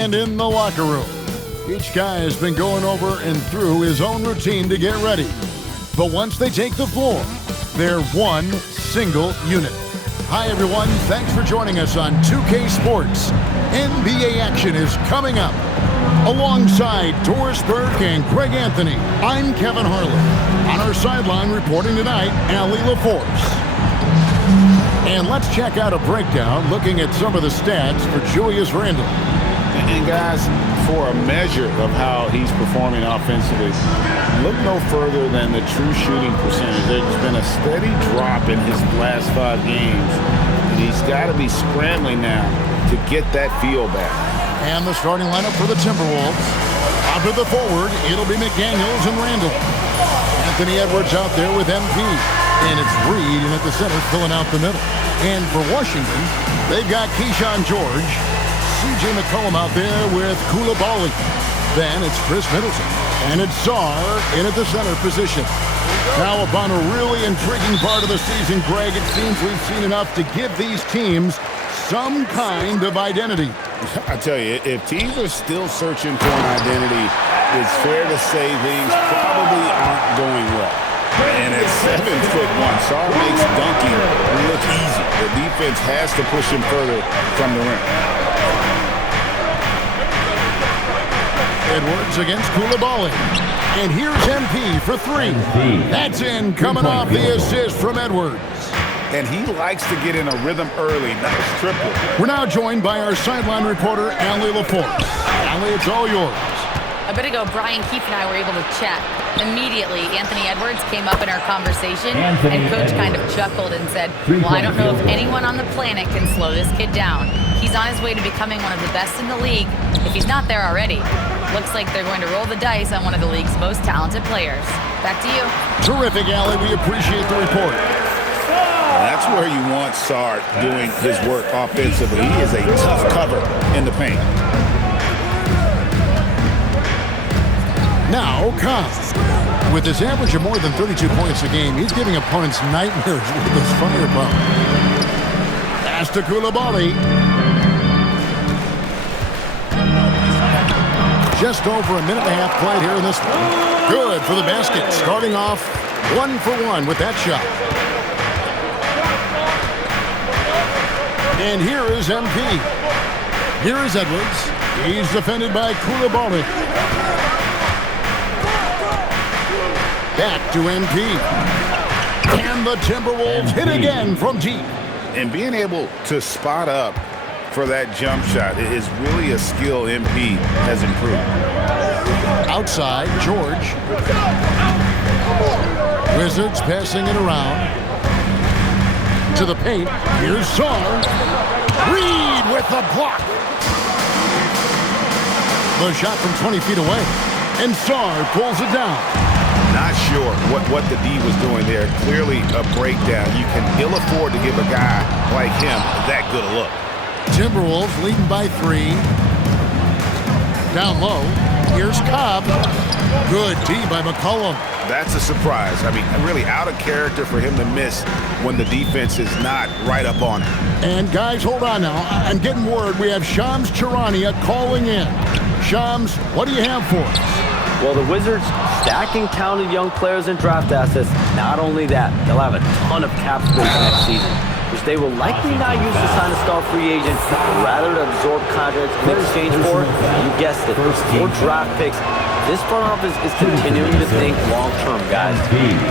And in the locker room, each guy has been going over and through his own routine to get ready. But once they take the floor, they're one single unit. Hi, everyone. Thanks for joining us on 2K Sports. NBA action is coming up. Alongside Doris Burke and Greg Anthony, I'm Kevin Harlan. On our sideline reporting tonight, Allie LaForce. And let's check out a breakdown looking at some of the stats for Julius Randle. And guys, for a measure of how he's performing offensively, look no further than the true shooting percentage. There's been a steady drop in his last 5 games, and he's got to be scrambling now to get that feel back. And the starting lineup for the Timberwolves. Out to the forward, it'll be McDaniels and Randle. Anthony Edwards out there with MP. And it's Reed in at the center, filling out the middle. And for Washington, they've got Keyshawn George, C.J. McCollum out there with Coulibaly. Then it's Chris Middleton. And it's Sarr in at the center position. Now upon a really intriguing part of the season, Greg, it seems we've seen enough to give these teams some kind of identity. I tell you, if teams are still searching for an identity, it's fair to say things probably aren't going well. And at 7'1", Sarr makes dunking look easy. The defense has to push him further from the rim. Edwards against Coulibaly. And here's MP for 3. That's in, coming off the assist from Edwards. And he likes to get in a rhythm early. Nice triple. We're now joined by our sideline reporter, Allie LaForce. Allie, it's all yours. A bit ago, Brian Keefe and I were able to chat. Immediately, Anthony Edwards came up in our conversation, and Coach kind of chuckled and said, well, I don't know if anyone on the planet can slow this kid down. He's on his way to becoming one of the best in the league, if he's not there already. Looks like they're going to roll the dice on one of the league's most talented players. Back to you. Terrific, Allie. We appreciate the report. That's where you want Sarr doing his work offensively. He is a tough cover in the paint. Now, Cobb. With his average of more than 32 points a game, he's giving opponents nightmares with his firebomb. Pass to Coulibaly. Just over a minute and a half played here in this one. Good for the basket. Starting off 1 for 1 with that shot. And here is MP. Here is Edwards. He's defended by Coulibaly. Back to MP. And the Timberwolves hit again from deep. And being able to spot up for that jump shot is really a skill MP has improved. Outside, George. Wizards passing it around. To the paint. Here's Sarr. Reed with the block. The shot from 20 feet away. And Sarr pulls it down. Not sure what the D was doing there. Clearly a breakdown. You can ill afford to give a guy like him that good a look. Timberwolves leading by 3. Down low. Here's Cobb. Good D by McCollum. That's a surprise. I mean, really out of character for him to miss when the defense is not right up on him. And guys, hold on now. I'm getting word we have Shams Charania calling in. Shams, what do you have for us? Well, the Wizards stacking talented young players and draft assets. Not only that, they'll have a ton of cap space next season, which they will likely not use to sign a star free agent, but rather to absorb contracts in exchange for, you guessed it, more draft picks. This front office is continuing to think long-term, guys.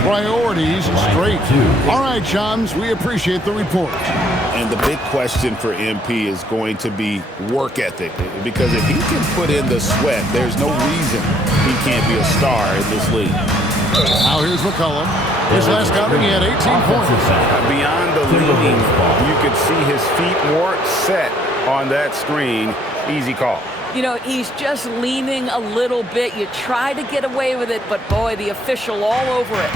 Priorities straight. All right, Shams, we appreciate the report. And the big question for MP is going to be work ethic. Because if he can put in the sweat, there's no reason he can't be a star in this league. Now here's McCollum. His last outing, he had 18 points. Beyond the leading, you could see his feet weren't set on that screen. Easy call. You know, he's just leaning a little bit. You try to get away with it, but boy, the official all over it.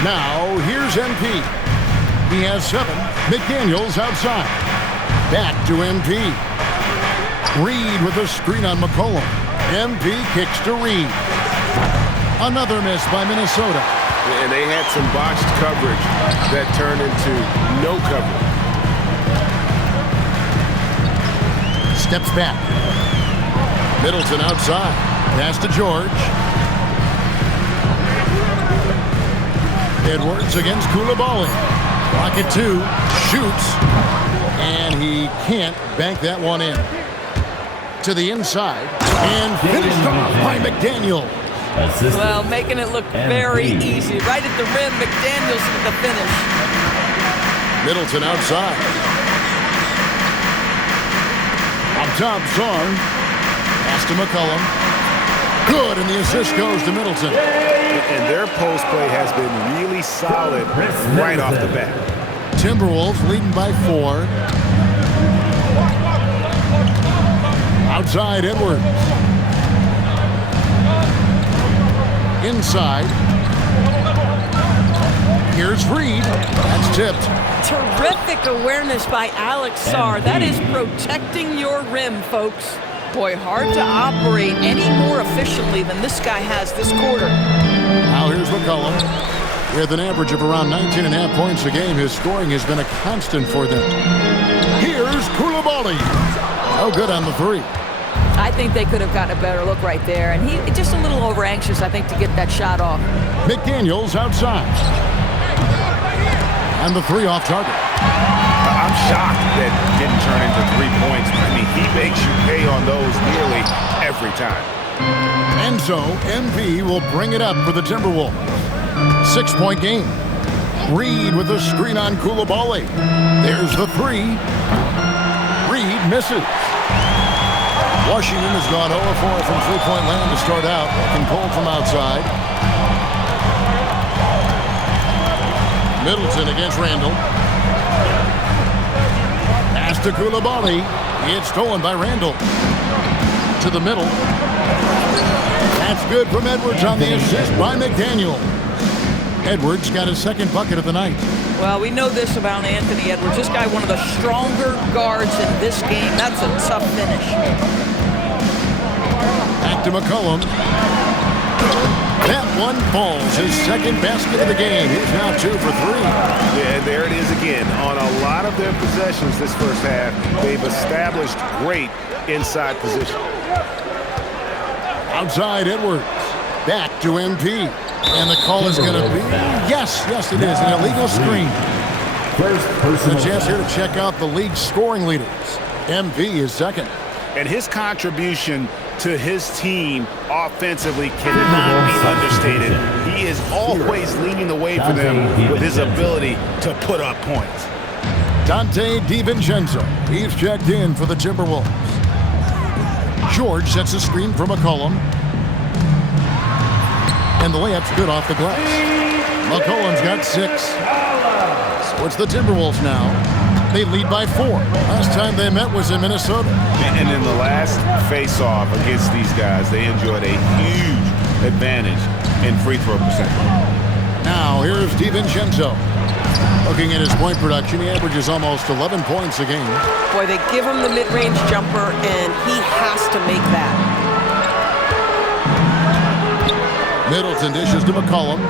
Now, here's MP. He has 7. McDaniels outside. Back to MP. Reed with a screen on McCollum. MP kicks to Reed. Another miss by Minnesota. And they had some botched coverage that turned into no coverage. steps back. Middleton outside. Pass to George. Edwards against Koulibaly. Rocket 2. Shoots. And he can't bank that one in. To the inside. And finished off by McDaniel. Well, making it look very easy. Right at the rim, McDaniels with the finish. Middleton outside. Up top, Zorn. Pass to McCollum. Good, and the assist goes to Middleton. And their post play has been really solid right off the bat. Timberwolves leading by 4. Outside, Edwards. Inside. Here's Reed. That's tipped. Terrific awareness by Alex Sarr. That is protecting your rim, folks. Boy, hard to operate any more efficiently than this guy has this quarter. Now here's McCollum. With an average of around 19.5 points a game, his scoring has been a constant for them. Here's Koulibaly. No good on the 3. I think they could have gotten a better look right there, and he just a little over anxious, I think, to get that shot off. McDaniels outside. And the 3 off target. I'm shocked that didn't turn into 3 points. I mean, he makes you pay on those nearly every time. And so, MP will bring it up for the Timberwolves. 6-point game. Reed with a screen on Koulibaly. There's the 3. Reed misses. Washington has gone 0-4 from three-point land to start out. Looking cold from outside. Middleton against Randall. Pass to Koulibaly. It's stolen by Randall. To the middle. That's good from Edwards on the assist by McDaniel. Edwards got his second bucket of the night. Well, we know this about Anthony Edwards. This guy, one of the stronger guards in this game. That's a tough finish. Back to McCollum. That one falls. His second basket of the game. He's now 2 for 3. Yeah, there it is again. On a lot of their possessions this first half, they've established great inside position. Outside Edwards. Back to MP. And the call is going to be, yes, it is, an illegal screen. A chance here to check out the league's scoring leaders. MP is second. And his contribution to his team offensively cannot be understated. He is always leading the way for them with his ability to put up points. Dante DiVincenzo. He's checked in for the Timberwolves. George sets a screen for McCollum. And the layup's good off the glass. McCollum's got 6. So it's the Timberwolves now. They lead by 4. Last time they met was in Minnesota. And in the last face-off against these guys, they enjoyed a huge advantage in free throw percentage. Now here's DiVincenzo. Looking at his point production, he averages almost 11 points a game. Boy, they give him the mid-range jumper, and he has to make that. Middleton dishes to McCollum.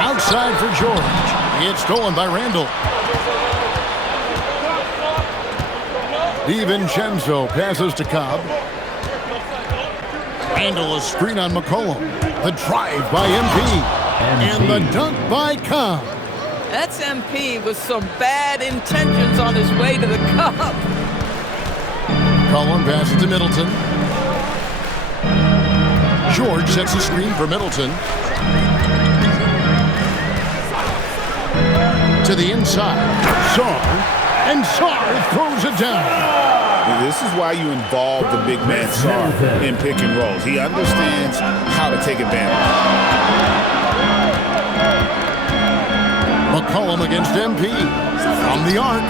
Outside for George. It's stolen by Randall. DiVincenzo passes to Cobb. Randall a screen on McCollum. The drive by MP. And the dunk by Cobb. That's MP with some bad intentions on his way to the cup. McCollum passes to Middleton. George sets a screen for Middleton. To the inside. Sarr. And Sarr throws it down. This is why you involve the big man Sarr in pick and rolls. He understands how to take advantage. McCollum against MP. From the arc.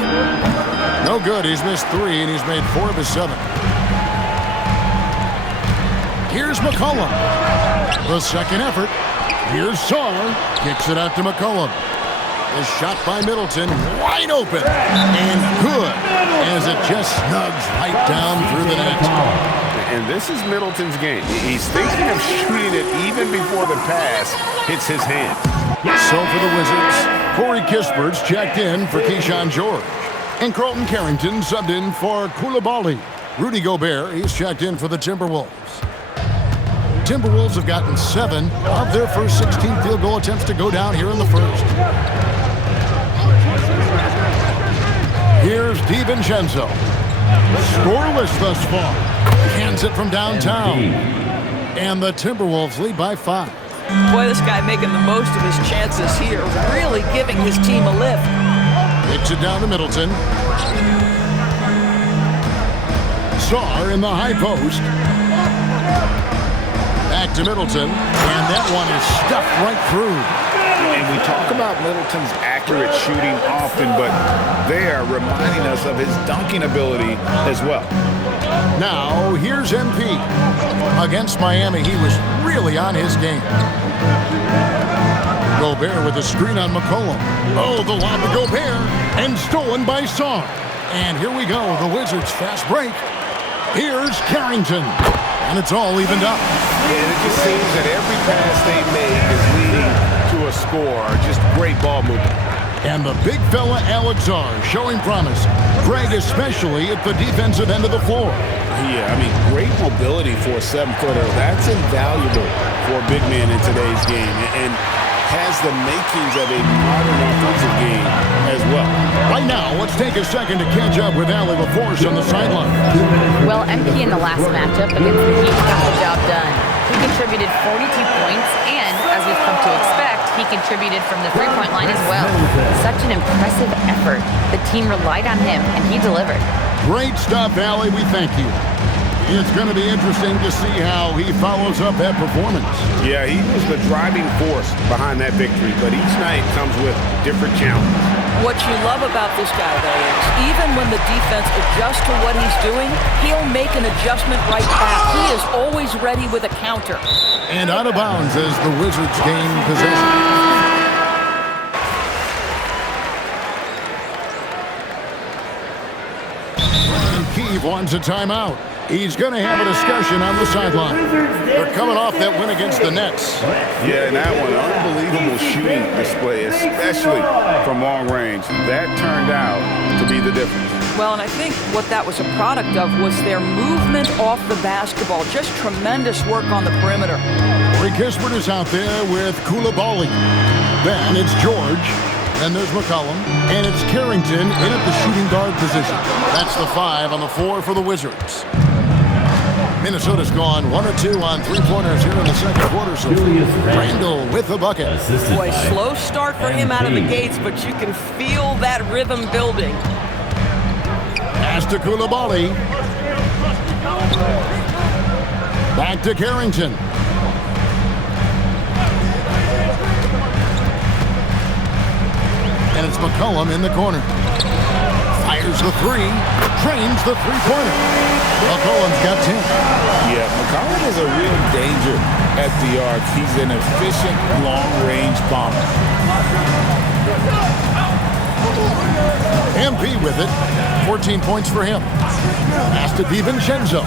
No good. He's missed 3, and he's made 4 of his 7. Here's McCollum. The second effort. Here's Sarr. Kicks it out to McCollum. A shot by Middleton. Wide open. And good. As it just snugs right down through the net. And this is Middleton's game. He's thinking of shooting it even before the pass hits his hand. So for the Wizards, Corey Kispert's checked in for Keyshawn George. And Carlton Carrington subbed in for Koulibaly. Rudy Gobert, he's checked in for the Timberwolves. Timberwolves have gotten 7 of their first 16 field goal attempts to go down here in the first. Here's DiVincenzo. Scoreless thus far. Hands it from downtown. And the Timberwolves lead by 5. Boy, this guy making the most of his chances here. Really giving his team a lift. Kicks it down to Middleton. Sarr in the high post. Back to Middleton. And that one is stuffed right through. And we talk about Middleton's accurate shooting often, but they are reminding us of his dunking ability as well. Now, here's MP. Against Miami, he was really on his game. Gobert with a screen on McCollum. Oh, the lob to Gobert, and stolen by Sarr. And here we go, the Wizards fast break. Here's Carrington, and it's all evened up. And it just seems that every pass they make is leading to a score. Just great ball movement. And the big fella Alex Sarr showing promise. Greg especially at the defensive end of the floor. Yeah, I mean, great mobility for a 7-footer. That's invaluable for a big man in today's game, and has the makings of a modern offensive game as well. Right now, let's take a second to catch up with Allie LaForce on the sideline. Well, MP in the last matchup against the Heat got the job done. He contributed 42 points, and as we've come to expect, he contributed from the three-point line as well. Such an impressive effort. The team relied on him, and he delivered. Great stuff, Allie. We thank you. It's going to be interesting to see how he follows up that performance. Yeah, he was the driving force behind that victory, but each night comes with different challenges. What you love about this guy, though, is even when the defense adjusts to what he's doing, he'll make an adjustment right back. He is always ready with a counter. And out of bounds as the Wizards gain possession. Keefe wants a timeout. He's going to have a discussion on the sideline. They're coming off that win against the Nets. Yeah, and that one, unbelievable shooting display, especially from long range. That turned out to be the difference. Well, and I think what that was a product of was their movement off the basketball. Just tremendous work on the perimeter. Corey Kispert is out there with Koulibaly. Then it's George. Then there's McCollum. And it's Carrington in at the shooting guard position. That's the 5 on the floor for the Wizards. Minnesota's gone 1 of 2 on three-pointers here in the second quarter. So Randall with the bucket. Boy, slow start for him out of the gates, but you can feel that rhythm building. Pass to Koulibaly. Back to Carrington. And it's McCollum in the corner. Fires the 3. Trains the three-pointer. McCollum's got 10. Yeah, McCollum is a real danger at the arc. He's an efficient long-range bomber. MP with it. 14 points for him. Pass to DiVincenzo.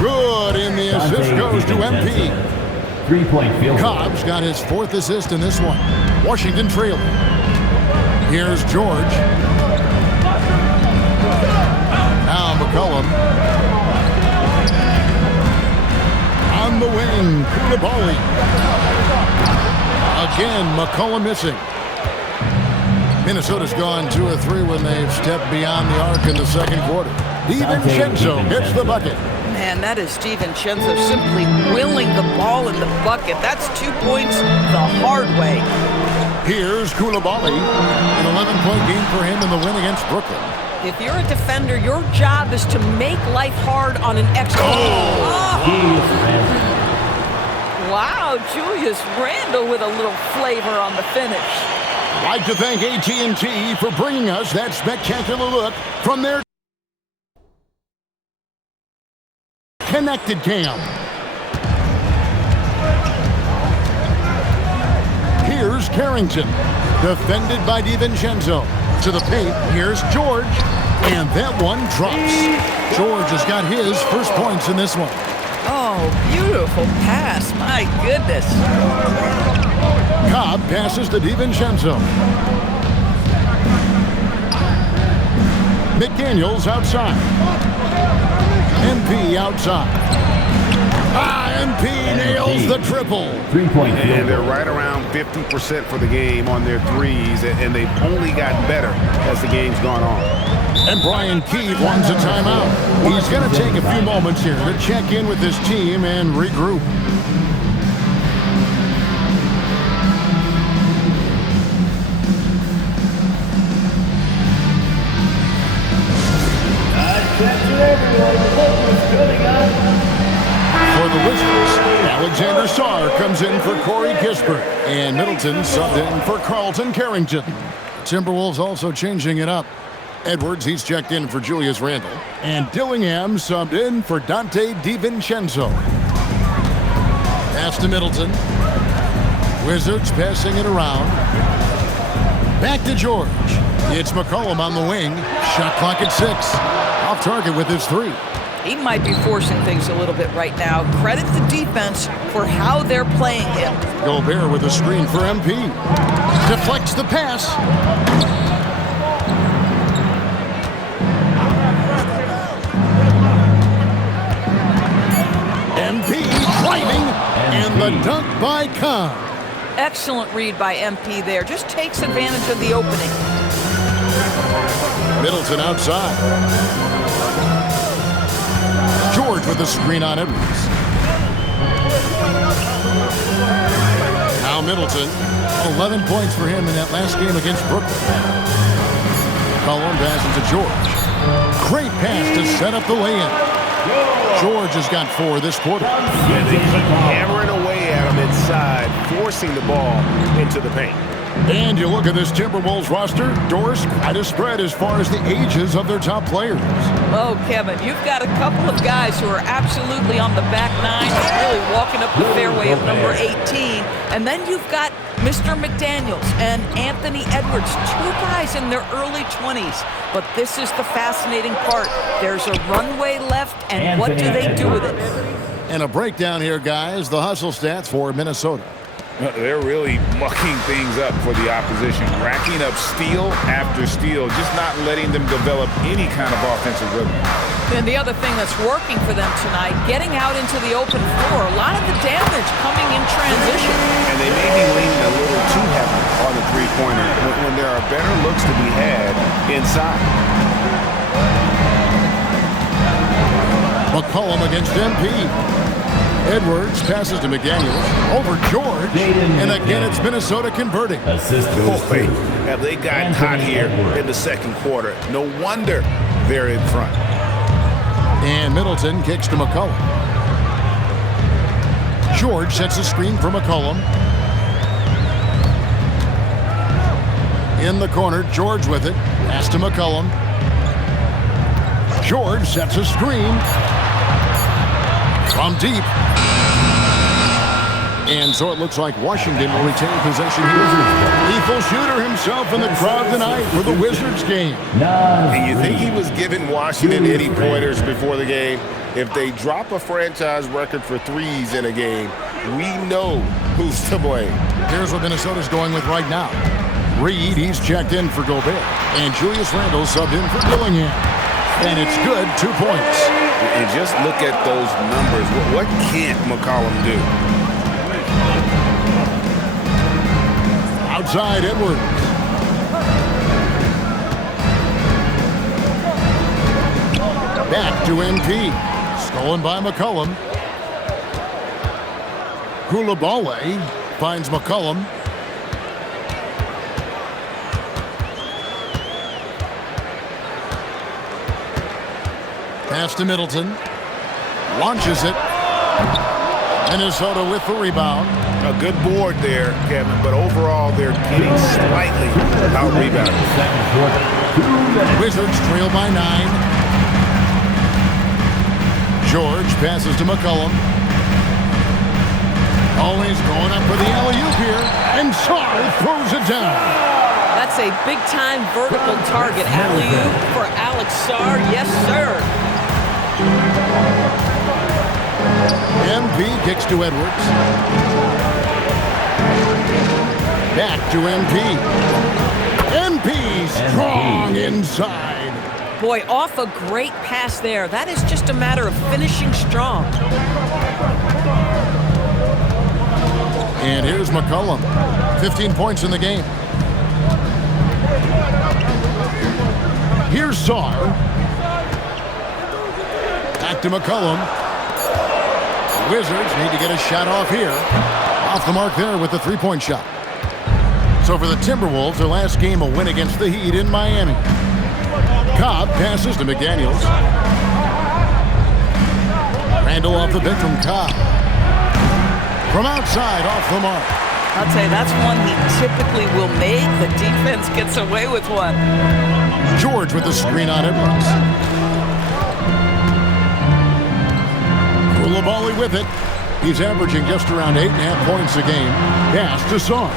Good, and the assist goes to MP. 3-point field goal. Cobb's got his 4th assist in this one. Washington trailing. Here's George. Now McCollum. On the wing, Koulibaly. Again, McCollum missing. Minnesota's gone 2 of 3 when they've stepped beyond the arc in the second quarter. DiVincenzo gets the bucket. Man, that is DiVincenzo simply willing the ball in the bucket. That's 2 points the hard way. Here's Koulibaly. An 11-point game for him in the win against Brooklyn. If you're a defender, your job is to make life hard on an extra. Wow, Julius Randle with a little flavor on the finish. I'd like to thank AT&T for bringing us that spectacular look from their Connected Cam. Here's Carrington, defended by DiVincenzo. To the paint, here's George, and that one drops. George has got his first points in this one. Oh, beautiful pass, my goodness. Cobb passes to DiVincenzo. McDaniels outside. MP outside. MP nails the triple. 3-point field And they're goal. right around 50% for the game on their threes, and they've only gotten better as the game's gone on. And Brian Keith wants a timeout. He's going to take a few moments here to check in with his team and regroup. For the Wizards, Alexander Sarr comes in for Corey Kispert, and Middleton subbed in for Carlton Carrington. Timberwolves also changing it up. Edwards, he's checked in for Julius Randle, and Dillingham subbed in for Dante DiVincenzo. Pass to Middleton. Wizards passing it around. Back to George. It's McCollum on the wing. Shot clock at 6. Off target with his 3. He might be forcing things a little bit right now. Credit the defense for how they're playing him. Gobert with a screen for MP. Deflects the pass. MP driving, and the dunk by Khan. Excellent read by MP there. Just takes advantage of the opening. Middleton outside. George with a screen on Edwards. Now Middleton, 11 points for him in that last game against Brooklyn. Cullen passes to George. Great pass to set up the lay-in. George has got 4 this quarter. And they keep hammering away at him inside, forcing the ball into the paint. And you look at this Timberwolves roster, Doris, quite a spread as far as the ages of their top players. Oh, Kevin, you've got a couple of guys who are absolutely on the back nine, really walking up the fairway of number 18. And then you've got Mr. McDaniels and Anthony Edwards, 2 guys in their early 20s. But this is the fascinating part. There's a runway left, and what do they do with it? And a breakdown here, guys. The hustle stats for Minnesota. They're really mucking things up for the opposition, racking up steal after steal, just not letting them develop any kind of offensive rhythm. And the other thing that's working for them tonight, getting out into the open floor, a lot of the damage coming in transition. And they may be leaning a little too heavy on the three-pointer when there are better looks to be had inside. McCollum against MP. Edwards passes to McDaniels over George, and again it's Minnesota converting. Assist goes Boy, to have they gotten hot here in the second quarter. No wonder they're in front. And Middleton kicks to McCollum. George sets a screen for McCollum. In the corner, George with it. Pass to McCollum. George sets a screen. From deep. And so it looks like Washington will retain possession here. Lethal shooter himself in the crowd tonight for the Wizards game. And you think he was giving Washington any pointers before the game? If they drop a franchise record for threes in a game, we know who's to blame. Here's what Minnesota's going with right now. Reed, he's checked in for Gobert. And Julius Randle subbed in for Dillingham. And it's good, 2 points. And just look at those numbers. What can't McCollum do? Outside Edwards. Back to MP. Stolen by McCollum. Koulibaly finds McCollum. Pass to Middleton. Launches it. Minnesota with the rebound. A good board there, Kevin, but overall they're getting slightly out-rebounded. Wizards trail by 9. George passes to McCollum. Always going up for the alley-oop here. And Sarr throws it down. That's a big-time vertical target. Alley-oop for Alex Sarr. Yes, sir. MP kicks to Edwards. Back to MP. MP strong inside. Boy, off a great pass there. That is just a matter of finishing strong. And here's McCollum. 15 points in the game. Here's Saar. Back to McCollum. The Wizards need to get a shot off here. Off the mark there with the three-point shot. So for the Timberwolves, their last game a win against the Heat in Miami. Cobb passes to McDaniels. Randall off the bench from Cobb. From outside, off the mark. I'll tell you, that's one he typically will make. The defense gets away with one. George with the screen on Edwards. Koulibaly with it. He's averaging just around 8.5 points a game. Pass to Saar.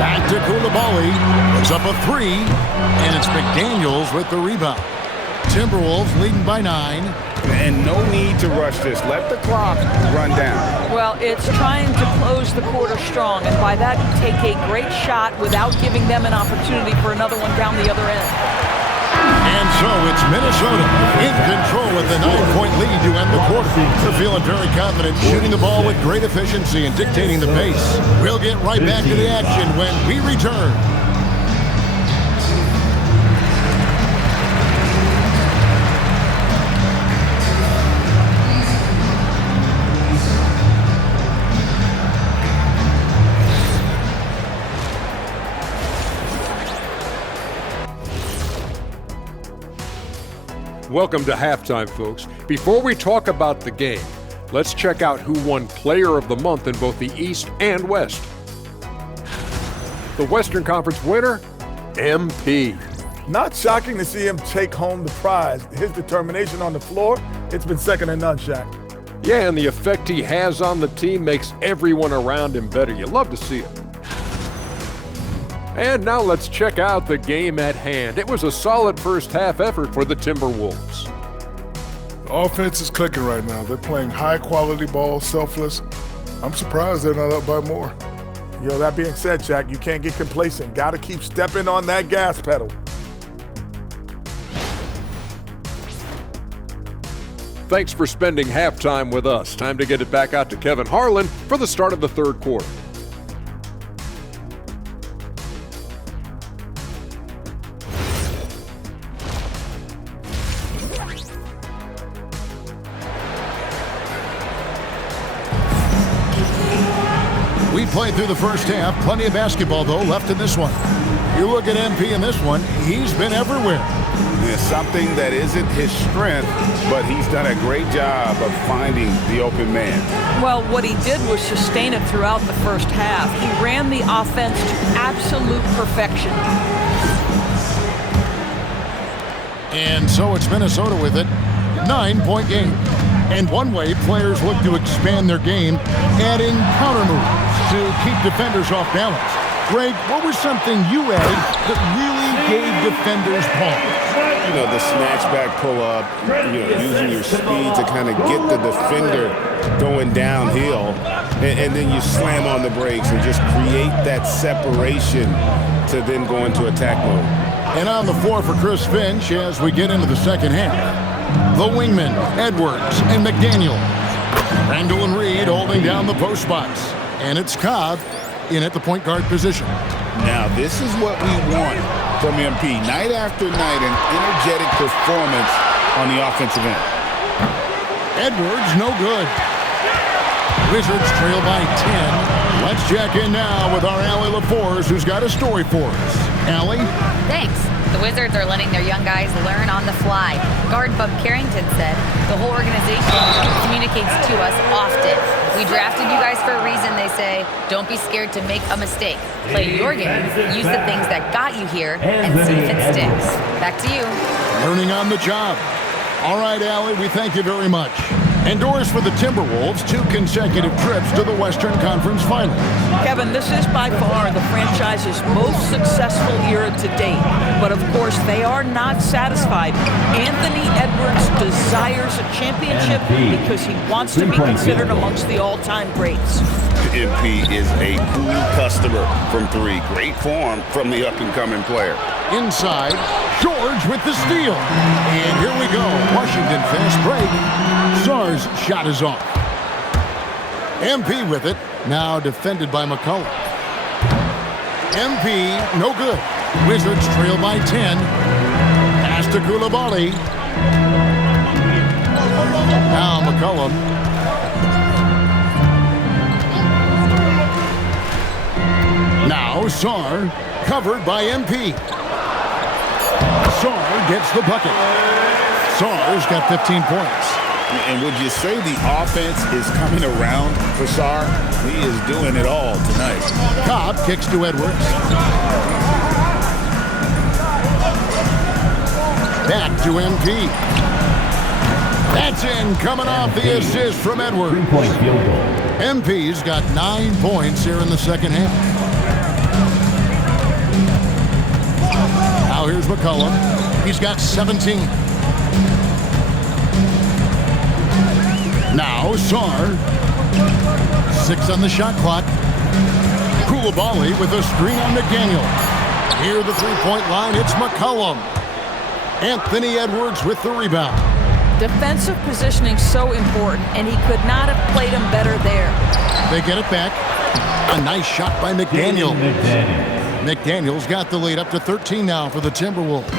Back to Koulibaly. Puts up a three. And it's McDaniels with the rebound. Timberwolves leading by 9. And no need to rush this. Let the clock run down. Well, it's trying to close the quarter strong, and by that, take a great shot without giving them an opportunity for another one down the other end. And so it's Minnesota in control with the 9-point lead to end the quarter. They're feeling very confident, shooting the ball with great efficiency and dictating the pace. We'll get right back to the action when we return. Welcome to halftime, folks. Before we talk about the game, let's check out who won Player of the Month in both the East and West. The Western Conference winner, MP. Not shocking to see him take home the prize. His determination on the floor, it's been second to none, Shaq. Yeah, and the effect he has on the team makes everyone around him better. You love to see it. And now let's check out the game at hand. It was a solid first half effort for the Timberwolves. The offense is clicking right now. They're playing high-quality ball, selfless. I'm surprised they're not up by more. Yo, that being said, Shaq, you can't get complacent. Got to keep stepping on that gas pedal. Thanks for spending halftime with us. Time to get it back out to Kevin Harlan for the start of the third quarter. We played through the first half. Plenty of basketball, though, left in this one. You look at MP in this one, he's been everywhere. It's something that isn't his strength, but he's done a great job of finding the open man. Well, what he did was sustain it throughout the first half. He ran the offense to absolute perfection. And so it's Minnesota with it. 9-point game. And one way players look to expand their game, adding counter moves to keep defenders off balance. Greg, what was something you added that really gave defenders pause? You know, the snatch back pull-up, using your speed to kind of get the defender going downhill, and then you slam on the brakes and just create that separation to then go into attack mode. And on the floor for Chris Finch as we get into the second half. The wingmen, Edwards and McDaniel. Randall and Reed holding down the post spots. And it's Cobb in at the point guard position. Now, this is what we want from MP. Night after night, an energetic performance on the offensive end. Edwards, no good. Wizards trail by 10. Let's check in now with our Allie LaForce, who's got a story for us. Allie? Thanks. The Wizards are letting their young guys learn on the fly. Guard Bub Carrington said, the whole organization communicates to us often. We drafted you guys for a reason, they say. Don't be scared to make a mistake. Play your game, use the things that got you here, and see if it sticks. Back to you. Learning on the job. All right, Allie, we thank you very much. Endorse for the Timberwolves 2 consecutive trips to the Western Conference Finals. Kevin, this is by far the franchise's most successful era to date. But of course, they are not satisfied. Anthony Edwards desires a championship because he wants to be considered amongst the all-time greats. MP is a cool customer from 3. Great form from the up-and-coming player. Inside, George with the steal. And here we go. Washington fast break. Sarr's shot is off. MP with it. Now defended by McCullough. MP, no good. Wizards trail by 10. Pass to Koulibaly. Now McCullough. Now Sarr, covered by MP. Sarr gets the bucket. Sarr's got 15 points. And would you say the offense is coming around for Sarr? He is doing it all tonight. Cobb kicks to Edwards. Back to MP. That's in, coming off the assist from Edwards. 3-point field goal. MP's got 9 points here in the second half. Now here's McCullough. He's got 17. Now Sarr. 6 on the shot clock. Koulibaly with a screen on McDaniel. Near the three-point line, it's McCullough. Anthony Edwards with the rebound. Defensive positioning so important, and he could not have played him better there. They get it back. A nice shot by McDaniel. McDaniel's got the lead up to 13 now for the Timberwolves.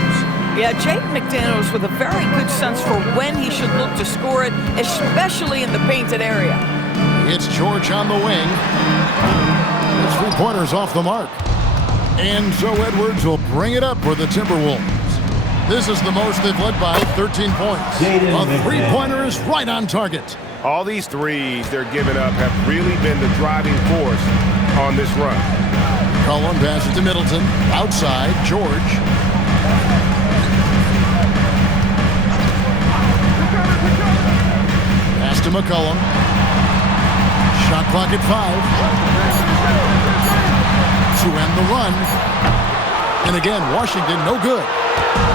Yeah, Jaden McDaniels with a very good sense for when he should look to score it, especially in the painted area. It's George on the wing. The three-pointer's off the mark. And so Edwards will bring it up for the Timberwolves. This is the most they've led by, 13 points. A three-pointer is right on target. All these threes they're giving up have really been the driving force on this run. Cullen passes to Middleton. Outside, George. Pass to McCullough. Shot clock at 5. To end the run. And again, Washington no good.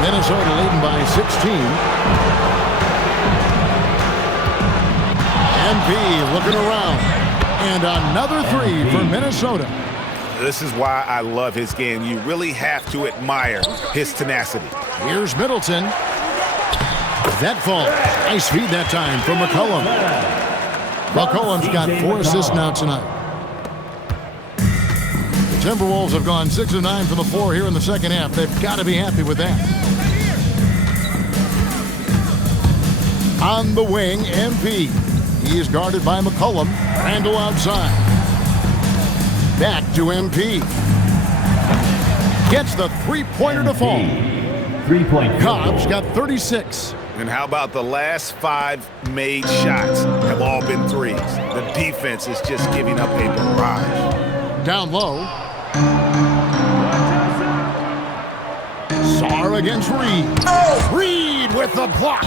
Minnesota leading by 16. MP looking around. And another three for Minnesota. This is why I love his game. You really have to admire his tenacity. Here's Middleton. That fall. Nice feed that time from McCullough. McCullough's got 4 assists now tonight. The Timberwolves have gone 6 of 9 from the floor here in the second half. They've got to be happy with that. On the wing, MP. He is guarded by McCullough. Randall outside. Back to MP. Gets the three-pointer to fall. 3-point. Cobb's got 36. And how about the last 5 made shots have all been threes? The defense is just giving up a barrage. Down low. Sarr against Reed. Reed with the block.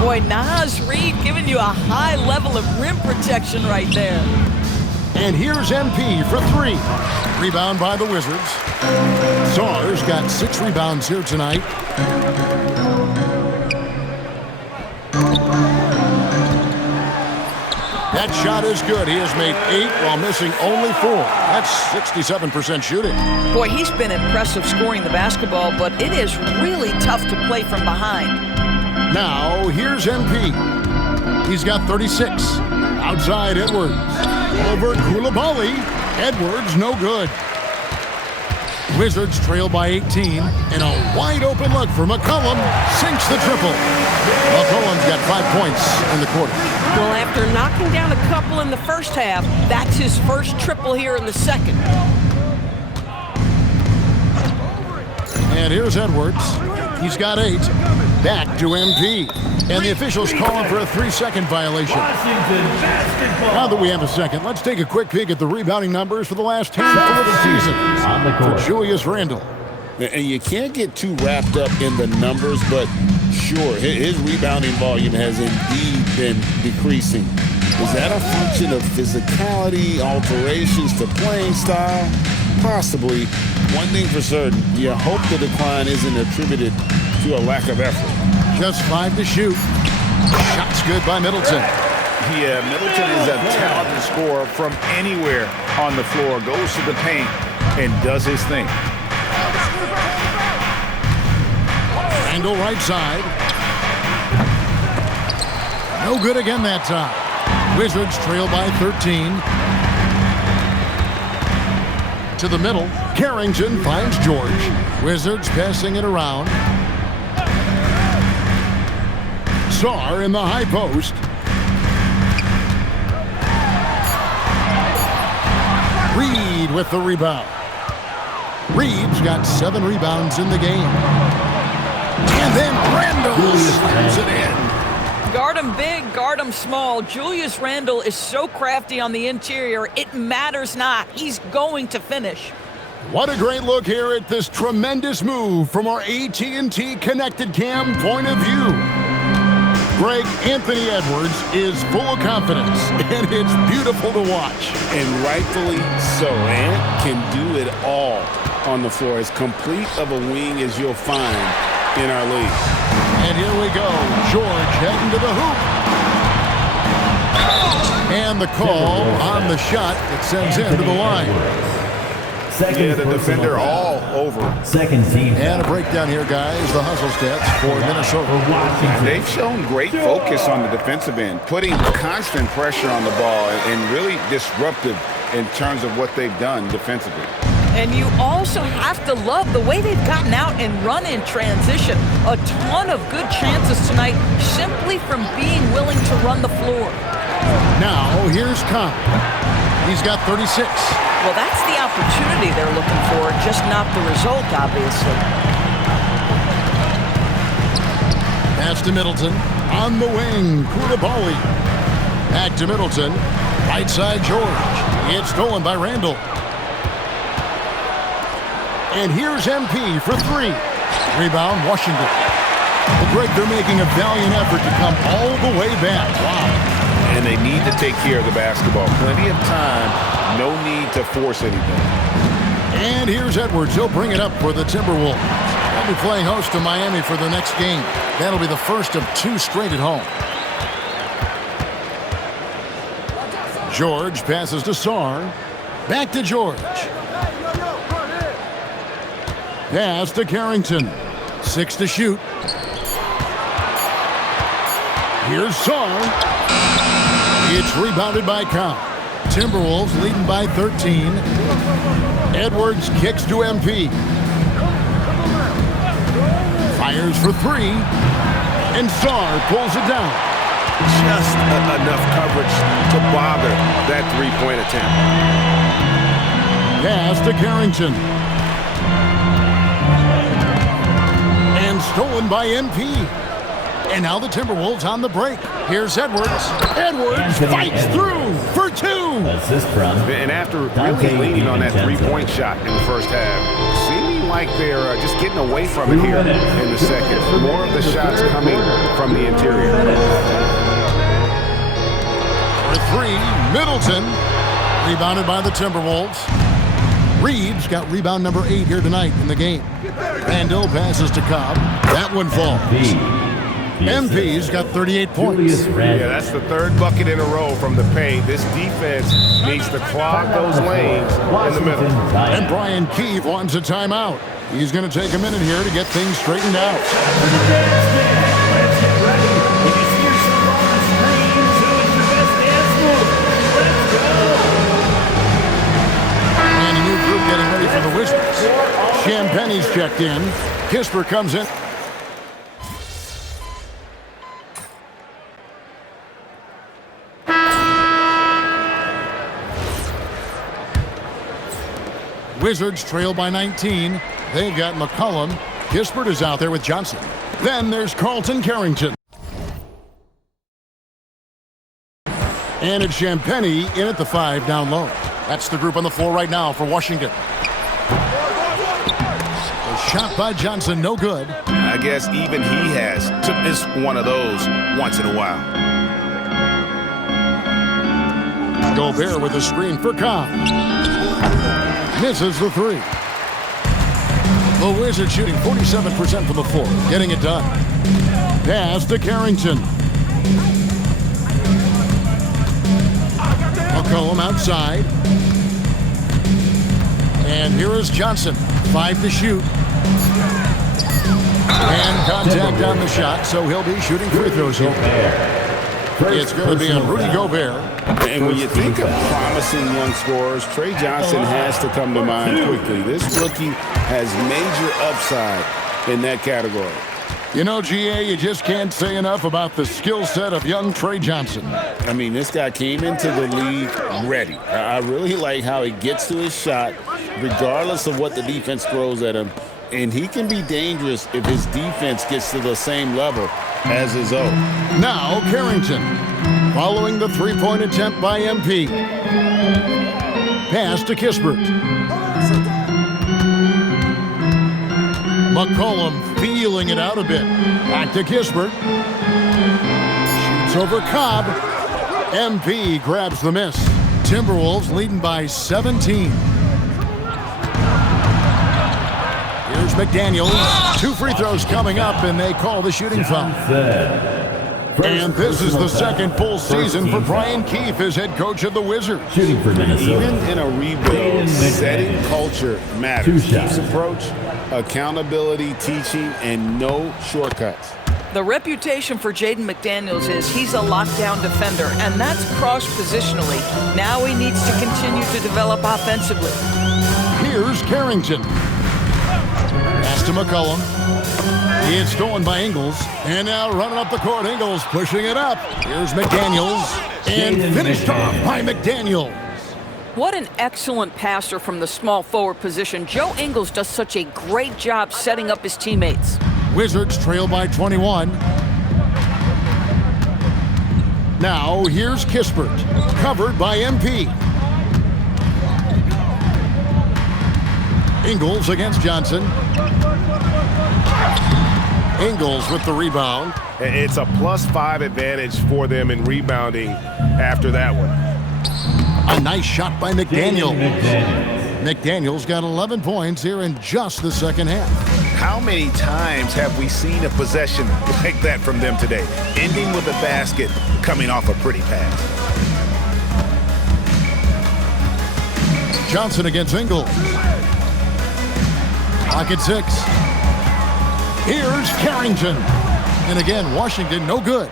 Boy, Naz Reid giving you a high level of rim protection right there. And here's MP for 3. Rebound by the Wizards. Sarr's got 6 rebounds here tonight. That shot is good. He has made 8 while missing only 4. That's 67% shooting. Boy, he's been impressive scoring the basketball, but it is really tough to play from behind. Now, here's MP. He's got 36. Outside, Edwards. Over Koulibaly. Edwards, no good. Wizards trail by 18. And a wide-open look for McCullough. Sinks the triple. McCullough's got 5 points in the quarter. Well, after knocking down a couple in the first half, that's his first triple here in the second. And here's Edwards. He's got 8. Back to MP. And the officials calling for a 3-second violation. Now that we have a second, let's take a quick peek at the rebounding numbers for the last handful of the season for Julius Randle. And you can't get too wrapped up in the numbers, but sure, his rebounding volume has indeed been decreasing. Is that a function of physicality, alterations to playing style? Possibly. One thing for certain, you hope the decline isn't attributed to a lack of effort. Just 5 to shoot. Shots good by Middleton. Yeah, Middleton is a talented scorer from anywhere on the floor. Goes to the paint and does his thing. Randall right side. No good again that time. Wizards trail by 13. To the middle. Carrington finds George. Wizards passing it around. Sarr in the high post. Reed with the rebound. Reed's got 7 rebounds in the game. And then Randall slams it in. Guard him big, guard him small. Julius Randle is so crafty on the interior, it matters not. He's going to finish. What a great look here at this tremendous move from our AT&T Connected Cam point of view. Greg, Anthony Edwards is full of confidence, and it's beautiful to watch. And rightfully so. Ant can do it all on the floor. As complete of a wing as you'll find in our league. And here we go. George heading to the hoop. And the call on the shot that sends him to the line. Yeah, the defender all over. Second team. And a breakdown here, guys. The hustle stats for Minnesota. They've shown great focus on the defensive end, putting constant pressure on the ball and really disruptive in terms of what they've done defensively. And you also have to love the way they've gotten out and run in transition. A ton of good chances tonight simply from being willing to run the floor. Now, here's Conley. He's got 36. Well, that's the opportunity they're looking for, just not the result, obviously. Pass to Middleton. On the wing, Koulibaly. Back to Middleton. Right side, George. It's stolen by Randall. And here's MP for 3. Rebound, Washington. Well, Greg, they're making a valiant effort to come all the way back. Wow. And they need to take care of the basketball. Plenty of time. No need to force anything. And here's Edwards. He'll bring it up for the Timberwolves. They'll be playing host to Miami for the next game. That'll be the first of 2 straight at home. George passes to Sarr. Back to George. Pass to Carrington. 6 to shoot. Here's Sarr. It's rebounded by Cobb. Timberwolves leading by 13. Edwards kicks to MP. Fires for 3. And Sarr pulls it down. Just enough coverage to bother that three-point attempt. Pass to Carrington. And stolen by MP. And now the Timberwolves on the break. Here's Edwards. Edwards fights through for 2. Assist from. And after really leaning on that three-point shot in the first half, seeming like they're just getting away from it here in the second. More of the shots coming from the interior. For 3, Middleton. Rebounded by the Timberwolves. Reed's got rebound number 8 here tonight in the game. Randall passes to Cobb. That one falls. MP's got 38 points. Yeah, that's the 3rd bucket in a row from the paint. This defense needs to clog those lanes in the middle. And Brian Keefe wants a timeout. He's going to take a minute here to get things straightened out. And a new group getting ready for the Wizards. Champagne's checked in. Kisper comes in. Wizards trail by 19. They've got McCollum. Kispert is out there with Johnson. Then there's Carlton Carrington. And it's Champagne in at the 5 down low. That's the group on the floor right now for Washington. A shot by Johnson, no good. I guess even he has to miss one of those once in a while. Gobert with a screen for Cobb. Misses the 3. The Wizards shooting 47% from the floor, getting it done. Pass to Carrington. McCollum outside. And here is Johnson. 5 to shoot. And contact on the shot, so he'll be shooting free throws here. It's going to be on Rudy Gobert. And when you think of promising young scorers, Trey Johnson has to come to mind quickly. This rookie has major upside in that category. You know, GA, you just can't say enough about the skill set of young Trey Johnson. I mean, this guy came into the league ready. I really like how he gets to his shot, regardless of what the defense throws at him. And he can be dangerous if his defense gets to the same level as his own. Now, Carrington, following the three-point attempt by MP. Pass to Kispert. McCollum feeling it out a bit. Back to Kispert. Shoots over Cobb. MP grabs the miss. Timberwolves leading by 17. Here's McDaniels. 2 free throws coming up, and they call the shooting foul. And this is the second full season for Brian Keefe as head coach of the Wizards. Shooting for Minnesota. Even in a rebuild, setting culture matters. Keefe's approach, accountability, teaching, and no shortcuts. The reputation for Jaden McDaniels is he's a lockdown defender, and that's cross-positionally. Now he needs to continue to develop offensively. Here's Carrington. Pass to McCollum. It's stolen by Ingles. And now running up the court, Ingles pushing it up. Here's McDaniels. And finished off by McDaniels. What an excellent passer from the small forward position. Joe Ingles does such a great job setting up his teammates. Wizards trail by 21. Now here's Kispert. Covered by MP. Ingles against Johnson. Ingles with the rebound. It's a +5 advantage for them in rebounding after that one. A nice shot by McDaniels. McDaniels got 11 points here in just the second half. How many times have we seen a possession like that from them today? Ending with a basket, coming off a pretty pass. Johnson against Ingles. Pocket 6. Here's Carrington. And again, Washington no good.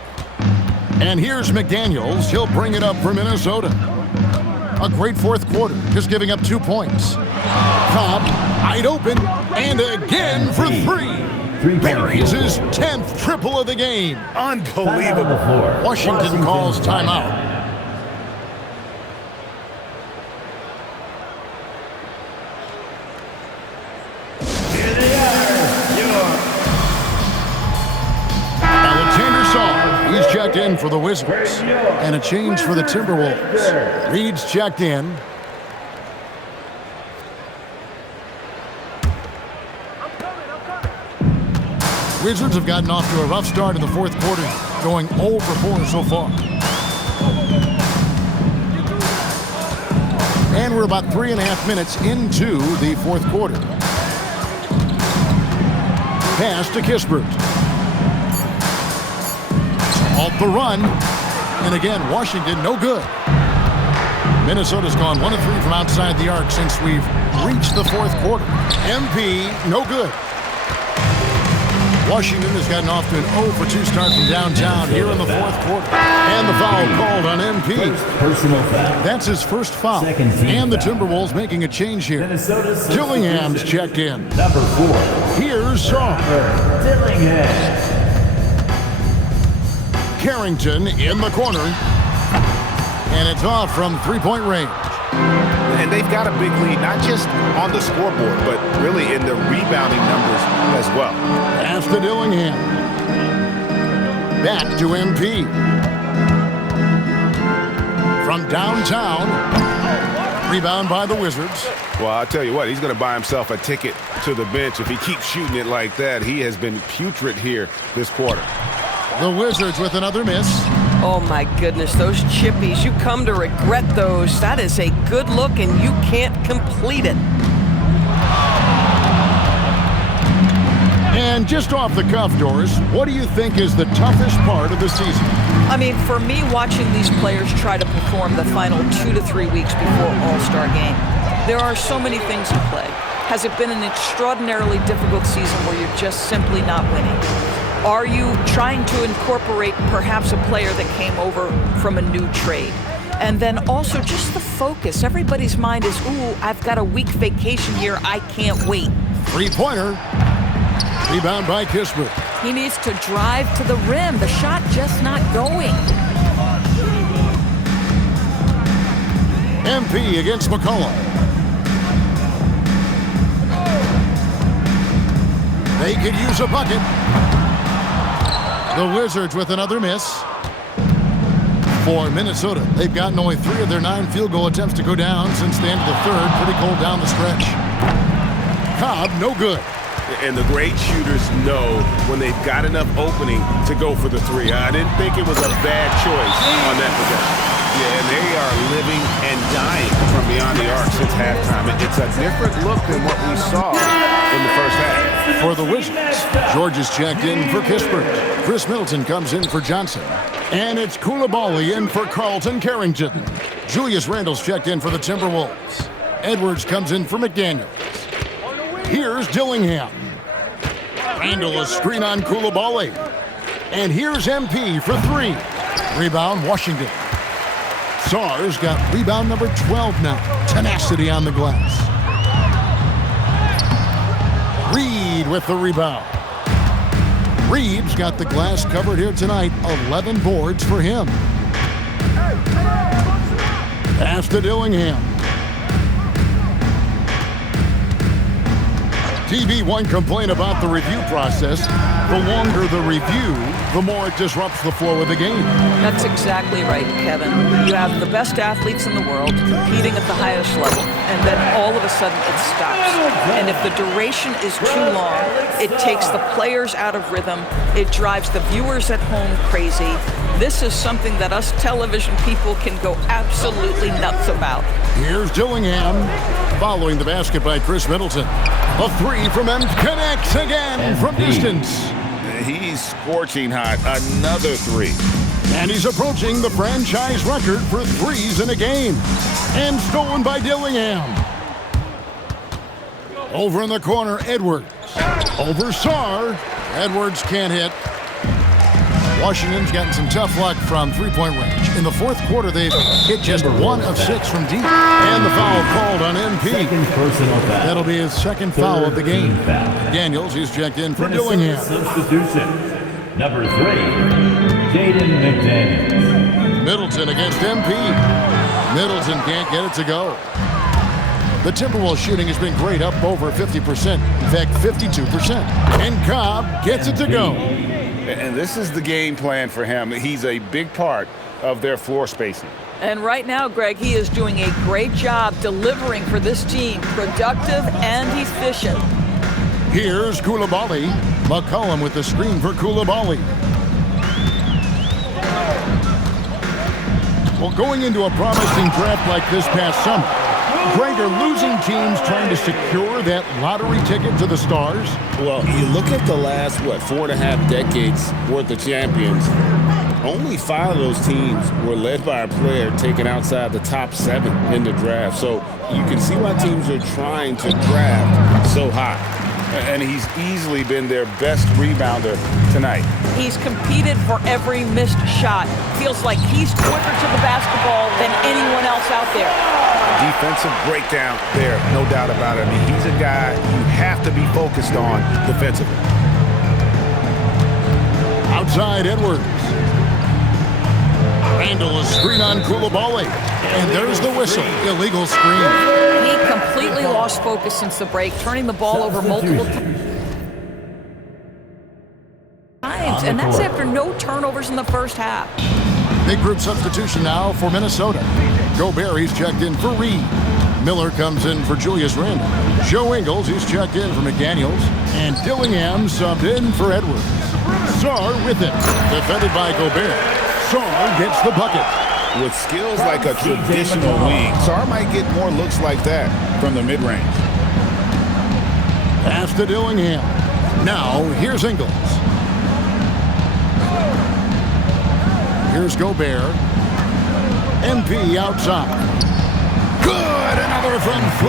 And here's McDaniels. He'll bring it up for Minnesota. A great fourth quarter, just giving up 2 points. Cobb, wide open, and again for 3. Buries his 10th triple of the game. Unbelievable. Washington calls timeout. He's checked in for the Wizards. And a change for the Timberwolves. Reed's checked in. Wizards have gotten off to a rough start in the fourth quarter, going 0 for 4 so far. And we're about 3.5 minutes into the fourth quarter. Pass to Kispert. Off the run. And again, Washington no good. Minnesota's gone 1 of 3 from outside the arc since we've reached the fourth quarter. MP no good. Washington has gotten off to an 0 for 2 start from downtown here in the fourth quarter. And the foul called on MP. Personal foul. That's his first foul. And the Timberwolves making a change here. Dillingham's checked in. Number 4. Here's Shaw. Dillingham. Carrington in the corner. And it's off from 3-point range. And they've got a big lead, not just on the scoreboard, but really in the rebounding numbers as well. Pass to Dillingham. Back to MP. From downtown. Rebound by the Wizards. Well, I'll tell you what, he's going to buy himself a ticket to the bench. If he keeps shooting it like that, he has been putrid here this quarter. The Wizards with another miss. Oh my goodness, those chippies, you come to regret those. That is a good look and you can't complete it. And just off the cuff, Doris, what do you think is the toughest part of the season? I mean, for me, watching these players try to perform the final 2 to 3 weeks before All-Star game, there are so many things in play. Has it been an extraordinarily difficult season where you're just simply not winning? Are you trying to incorporate perhaps a player that came over from a new trade? And then also just the focus. Everybody's mind is, ooh, I've got a week vacation here. I can't wait. Three-pointer. Rebound by Kispert. He needs to drive to the rim. The shot just not going. MP against McCollum. They could use a bucket. The Wizards with another miss. For Minnesota, they've gotten only 3 of their 9 field goal attempts to go down since the end of the third. Pretty cold down the stretch. Cobb, no good. And the great shooters know when they've got enough opening to go for the 3. I didn't think it was a bad choice on that possession. Yeah, and they are living and dying from beyond the arc since halftime. It's a different look than what we saw in the first half. For the Wizards, George is checked in for Kispert. Chris Middleton comes in for Johnson. And it's Coulibaly in for Carlton Carrington. Julius Randle's checked in for the Timberwolves. Edwards comes in for McDaniels. Here's Dillingham. Randle a screen on Coulibaly. And here's MP for 3. Rebound, Washington. Sarr's got rebound number 12 now. Tenacity on the glass. Reed with the rebound. Reeves got the glass covered here tonight. 11 boards for him. Pass to Dillingham. TV won't complain about the review process. The longer the review, the more it disrupts the flow of the game. That's exactly right, Kevin. You have the best athletes in the world competing at the highest level, and then all of a sudden it stops. And if the duration is too long, it takes the players out of rhythm. It drives the viewers at home crazy. This is something that us television people can go absolutely nuts about. Here's Dillingham, following the basket by Chris Middleton. A 3 from M connects again from distance. He's scorching hot. Another 3. And he's approaching the franchise record for 3s in a game. And stolen by Dillingham. Over in the corner, Edwards. Over Sarr. Edwards can't hit. Washington's gotten some tough luck from three-point range. In the fourth quarter, they've hit just 1 of 6 from deep. And the foul called on MP. Second personal foul. That'll be his second foul of the game. Foul. Daniels, he's checked in for Minnesota Dillingham. Substitution. Number 3, Jaden McDaniels. Middleton against MP. Middleton can't get it to go. The Timberwolves shooting has been great, up over 50%. In fact, 52%. And Cobb gets it to go. And this is the game plan for him. He's a big part of their floor spacing. And right now, Greg, he is doing a great job delivering for this team. Productive and efficient. Here's Coulibaly. McCollum with the screen for Coulibaly. Well, going into a promising draft like this past summer, Greg, are losing teams trying to secure that lottery ticket to the stars? Well, you look at the last, 4.5 decades worth of champions. Only 5 of those teams were led by a player taken outside the top 7 in the draft. So you can see why teams are trying to draft so high. And he's easily been their best rebounder tonight. He's competed for every missed shot. Feels like he's quicker to the basketball than anyone else out there. Defensive breakdown there, no doubt about it. I mean, he's a guy you have to be focused on defensively. Outside Edwards. Randle a screen on Coulibaly. And there's the whistle. Illegal screen. He completely lost focus since the break, turning the ball over multiple times. And that's after no turnovers in the first half. Big group substitution now for Minnesota. Gobert, he's checked in for Reed. Miller comes in for Julius Randle. Joe Ingles, he's checked in for McDaniels. And Dillingham subbed in for Edwards. Sarr with it. Defended by Gobert. Sarr gets the bucket. With skills like a traditional wing, Sarr might get more looks like that from the mid-range. Pass to Dillingham. Now, here's Ingles. Here's Gobert. MP outside. Good! Another from 3.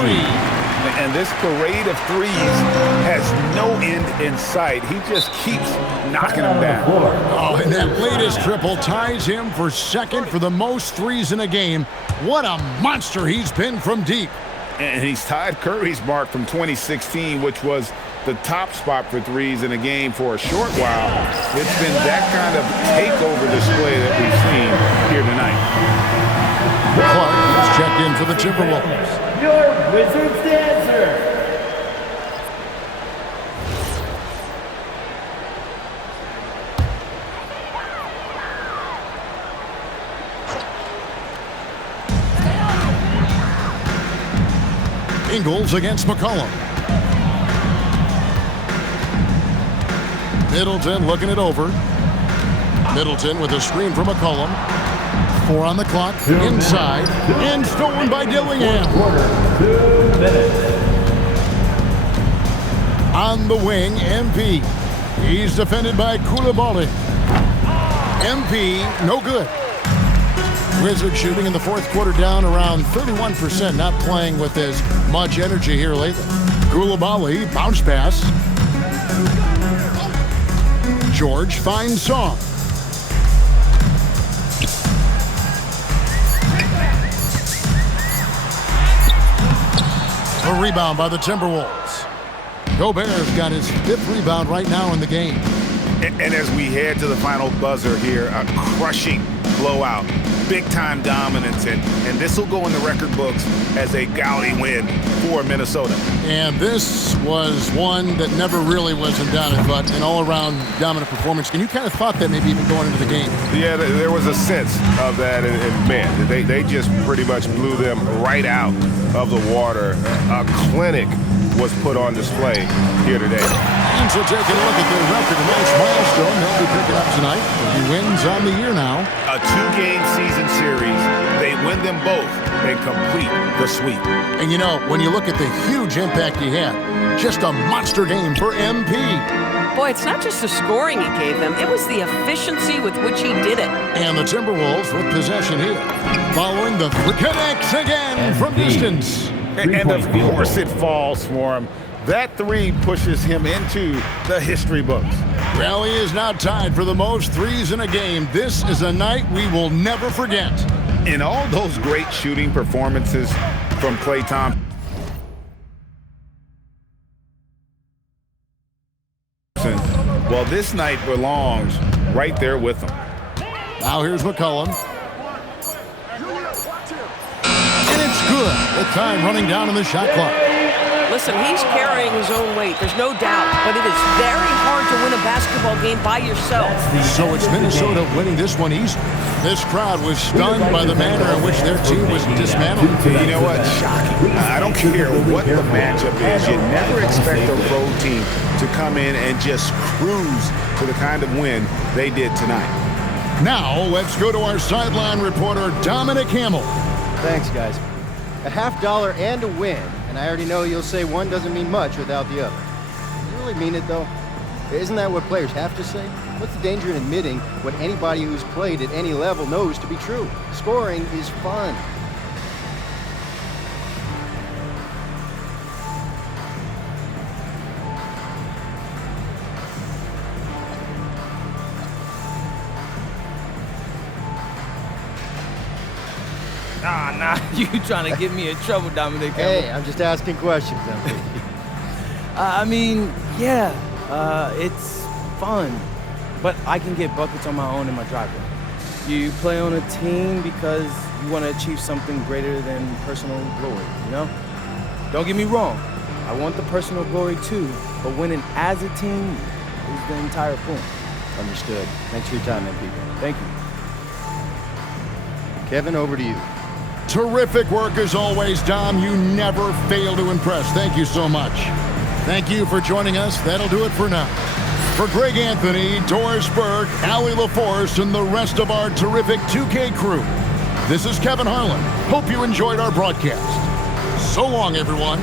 And this parade of threes has no end in sight. He just keeps knocking them down. Oh, and that latest triple ties him for second for the most threes in a game. What a monster he's been from deep. And he's tied Curry's mark from 2016, which was the top spot for threes in a game for a short while. It's been that kind of takeover display that we've seen here tonight. Clark has checked in for the Timberwolves. Your Wizards dancer. Ingles against McCollum. Middleton looking it over. Middleton with a screen from McCollum. 4 on the clock, inside, and stolen by Dillingham. 2 minutes. On the wing, MP. He's defended by Koulibaly. MP, no good. Wizards shooting in the fourth quarter down around 31%, not playing with as much energy here lately. Koulibaly, bounce pass. George finds Song. A rebound by the Timberwolves. Gobert's got his 5th rebound right now in the game. And as we head to the final buzzer here, a crushing blowout, big-time dominance, and this will go in the record books as a gaudy win for Minnesota. And this was one that never really was in doubt, but an all-around dominant performance. And you kind of thought that maybe even going into the game. Yeah, there was a sense of that, and man, they just pretty much blew them right out of the water. A clinic was put on display here today. And so taking a look at their record, a nice milestone they'll be picking up tonight. He wins on the year now. A 2-game season series, they win them both and complete the sweep. And you know, when you look at the huge impact he had, just a monster game for MP. Boy, it's not just the scoring he gave them, it was the efficiency with which he did it. And the Timberwolves with possession here. Following the connects again from distance. And of course it falls for him. That 3 pushes him into the history books. Rally is now tied for the most threes in a game. This is a night we will never forget. In all those great shooting performances from Klay Thompson, well, this night belongs right there with him. Now here's McCollum. And it's good. The time running down on the shot clock. Listen, he's carrying his own weight, there's no doubt, but it is very hard to win a basketball game by yourself. So it's Minnesota winning this one easy. This crowd was stunned by the manner in which their team was dismantled. You know what? Shocking. I don't care what the matchup is. You never expect a road team to come in and just cruise to the kind of win they did tonight. Now, let's go to our sideline reporter, Dominic Hamill. Thanks, guys. A $50 and a win, and I already know you'll say one doesn't mean much without the other. Do you really mean it, though? Isn't that what players have to say? What's the danger in admitting what anybody who's played at any level knows to be true? Scoring is fun. Nah, you trying to get me in trouble, Dominic. Hey, I'm just asking questions. I mean, yeah, it's fun, but I can get buckets on my own in my driveway. You play on a team because you want to achieve something greater than personal glory, you know? Don't get me wrong, I want the personal glory too, but winning as a team is the entire point. Understood. Thanks for your time, MP. Thank you. Kevin, over to you. Terrific work as always, Dom. You never fail to impress. Thank you so much. Thank you for joining us. That'll do it for now. For Greg Anthony, Doris Burke, Allie LaForce, and the rest of our terrific 2K crew, this is Kevin Harlan. Hope you enjoyed our broadcast. So long, everyone.